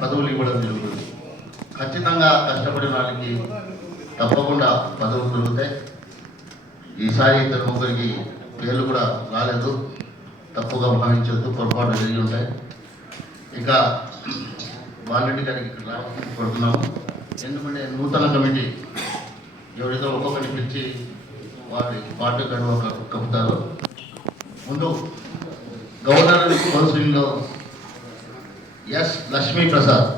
పదవులు ఇవ్వడం జరుగుతుంది. ఖచ్చితంగా కష్టపడిన వాళ్ళకి తప్పకుండా పదవులు దొరుకుతాయి. ఈసారి ఇద్దరు ముగ్గురికి పేర్లు కూడా రాలేదు. తప్పుగా భావించొద్దు పొరపాటు జరిగి ఉంటాయి. ఇంకా వాలంటీ గారికి ఇక్కడ రావాలని కోరుతున్నాము. ఎందుకంటే నూతన కమిటీ ఎవరితో ఒక్కొక్కటి పిలిచి వారి పార్టీ గడువ కప్పుతారు ముందు గవర్నర్ కౌన్సిలింగ్లో ఎస్ లక్ష్మీ ప్రసాద్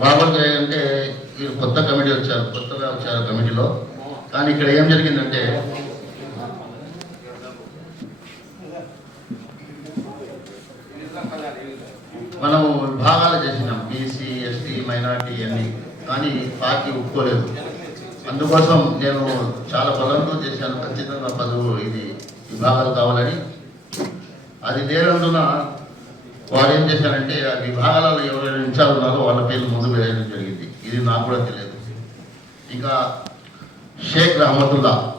మామూలుగా అంటే వీరు కొత్త కమిటీ వచ్చారు కొత్తగా వచ్చారు కమిటీలో. కానీ ఇక్కడ ఏం జరిగిందంటే మనము విభాగాలు చేసినాం బీసీ ఎస్టీ మైనార్టీ అన్ని. కానీ పార్టీ ఒప్పుకోలేదు. అందుకోసం నేను చాలా బలంతో చేశాను. ఖచ్చితంగా పదవు ఇది విభాగాలు కావాలని. అది లేనందున వారు ఏం చేశారంటే ఆ విభాగాలలో ఎవరైనా ఇన్ఛార్జ్ ఉన్నారో వాళ్ళ పేర్లు ముందు వేయడం జరిగింది. ఇది నాకు కూడా తెలియదు. ఇంకా Sheikh Rahmatullah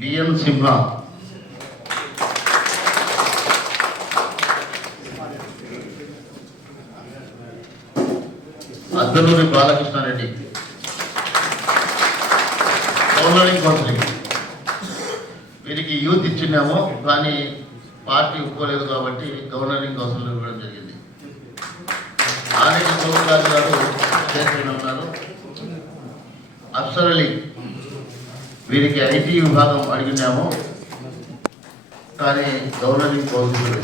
BN Simha Addaluri Balakrishnareddy. Governing counselling వీరికి యూత్ ఇచ్చినాము కానీ పార్టీ ఒప్పుకోలేదు కాబట్టి గవర్నరింగ్ కౌన్సిల్ ఇవ్వడం జరిగింది. ఆర్ఎస్ గోవిందరాజు గారు చైర్మన్ ఉన్నారు. అఫ్సర్ అలీ వీరికి ఐటీ విభాగం అడిగినాము. కానీ గవర్నరింగ్ కౌన్సిల్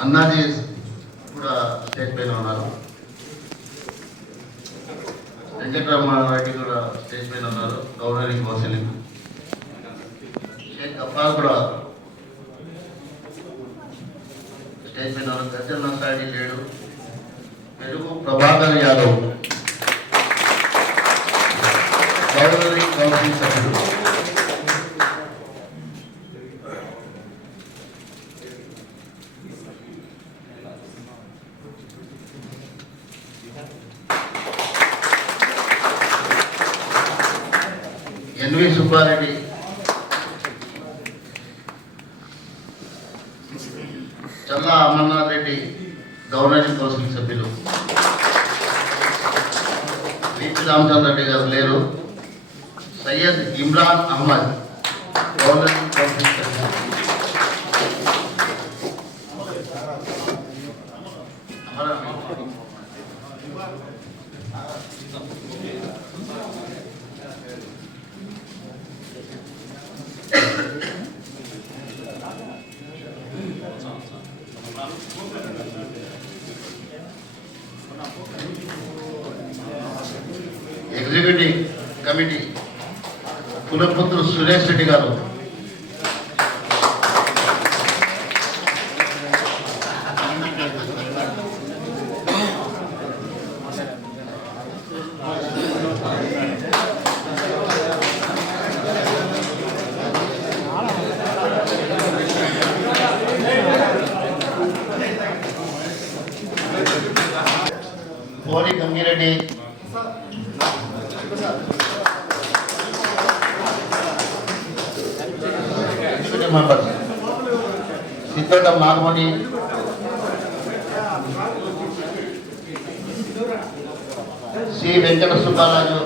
అన్నాజీ కూడా స్టేట్ పైన ఉన్నారు. వెంకటరామారెడ్డి కూడా స్టేజ్ పైన ఉన్నారు. గవర్నరింగ్ కౌన్సిలింగ్. షేక్ అబ్బాల్ కూడా స్టేజ్ పైన ఉన్నారు నసాడి లేడు పెరుగు ప్రభాకర్ యాదవ్. గవర్నరింగ్ కౌన్సిల్ సభ్యుడు. NV Subbareddy. Challa Amarnath Reddy governing council సభ్యులు. వీపీ రామచంద్ర రెడ్డి గారు లేరు. సయ్యద్ ఇమ్రాన్ అహ్మద్ గవర్నరింగ్ కౌన్సిల్ సభ్యులు ఎగ్జిక్యూటివ్ కమిటీ కులపుత్రుడు సురేష్ రెడ్డి గారు. Kori Gangireddy executive member Nagamani C Venkata Subbaraju